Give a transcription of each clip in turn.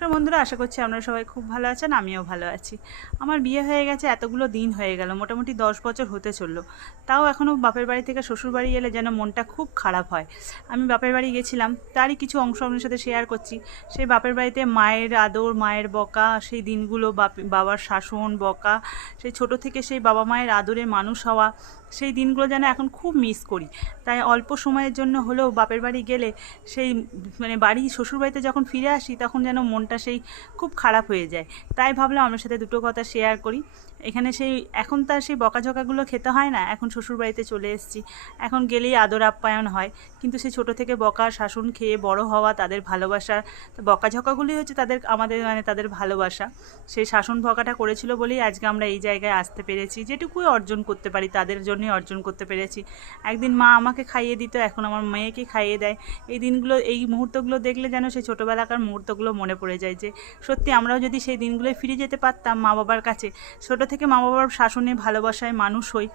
নমস্কার বন্ধুরা, আশা করছি আপনারা সবাই খুব ভালো আছেন। আমিও ভালো আছি। আমার বিয়ে হয়ে গেছে, এতগুলো দিন হয়ে গেল, মোটামুটি 10 বছর হতে চললো। তাও এখনও বাপের বাড়ি থেকে শ্বশুর বাড়ি এলে যেন মনটা খুব খারাপ হয়। আমি বাপের বাড়ি গেছিলাম, তারই কিছু অংশ আপনার সাথে শেয়ার করছি। সেই বাপের বাড়িতে মায়ের আদর, মায়ের বকা, সেই দিনগুলো বাবার শাসন বকা, সেই ছোট থেকে সেই বাবা মায়ের আদরে মানুষ হওয়া, সেই দিনগুলো যেন এখন খুব মিস করি। তাই অল্প সময়ের জন্য হলেও বাপের বাড়ি গেলে সেই বাড়ি শ্বশুরবাড়িতে যখন ফিরে আসি তখন যেন মনটা সেই খুব খারাপ হয়ে যায়। তাই ভাবলাম আমার সাথে দুটো কথা শেয়ার করি। এখানে এখন তার সেই বকাঝকাগুলো খেতে হয় না, এখন শ্বশুরবাড়িতে চলে এসেছি, এখন গেলেই আদর আপ্যায়ন হয়। কিন্তু সেই ছোটো থেকে বকা শাসন খেয়ে বড় হওয়া, তাদের ভালোবাসা, বকাঝকাগুলি হচ্ছে তাদের ভালোবাসা। সেই শাসন বকাটা করেছিল বলেই আজকে আমরা এই জায়গায় আসতে পেরেছি, যেটুকুই অর্জন করতে পারি তাদের জন্যই অর্জন করতে পেরেছি। একদিন মা আমাকে খাইয়ে দিত, এখন আমার মেয়েকে খাইয়ে দেয়। এই মুহূর্তগুলো দেখলে যেন সেই ছোটোবেলাকার মুহূর্তগুলো মনে পড়ে যায়, যে সত্যি আমরাও যদি সেই দিনগুলোয় ফিরে যেতে পারতাম মা বাবার কাছে, ছোটো থেকে মা বাবার শাসনে ভালোবাসায় মানুষ হই,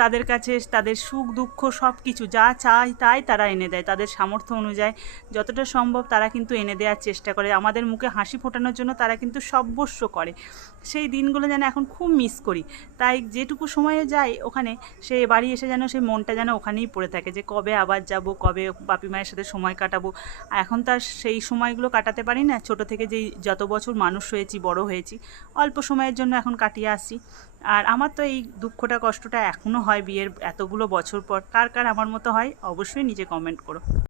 তাদের কাছে তাদের সুখ দুঃখ সব কিছু যা চাই তাই তারা এনে দেয়, তাদের সামর্থ্য অনুযায়ী যতটা সম্ভব তারা কিন্তু এনে দেওয়ার চেষ্টা করে, আমাদের মুখে হাসি ফোটানোর জন্য তারা কিন্তু সর্বস্ব করে। সেই দিনগুলো যেন এখন খুব মিস করি। তাই যেটুকু সময়ে যাই ওখানে, সে বাড়ি এসে যেন সেই মনটা যেন ওখানেই পড়ে থাকে, যে কবে আবার যাব, কবে বাপি মায়ের সাথে সময় কাটাবো। এখন তার সেই সময়গুলো কাটাতে পারি না, ছোটো থেকে যত বছর মানুষ হয়েছি, বড় হয়েছি, অল্প সময়ের জন্য এখন কাটিয়ে আসি। আর আমার তো এই দুঃখটা কষ্টটা এখনও হয় বিয়ের এতগুলো বছর পর। কার কার আমার মতো হয় অবশ্যই নিচে কমেন্ট করো।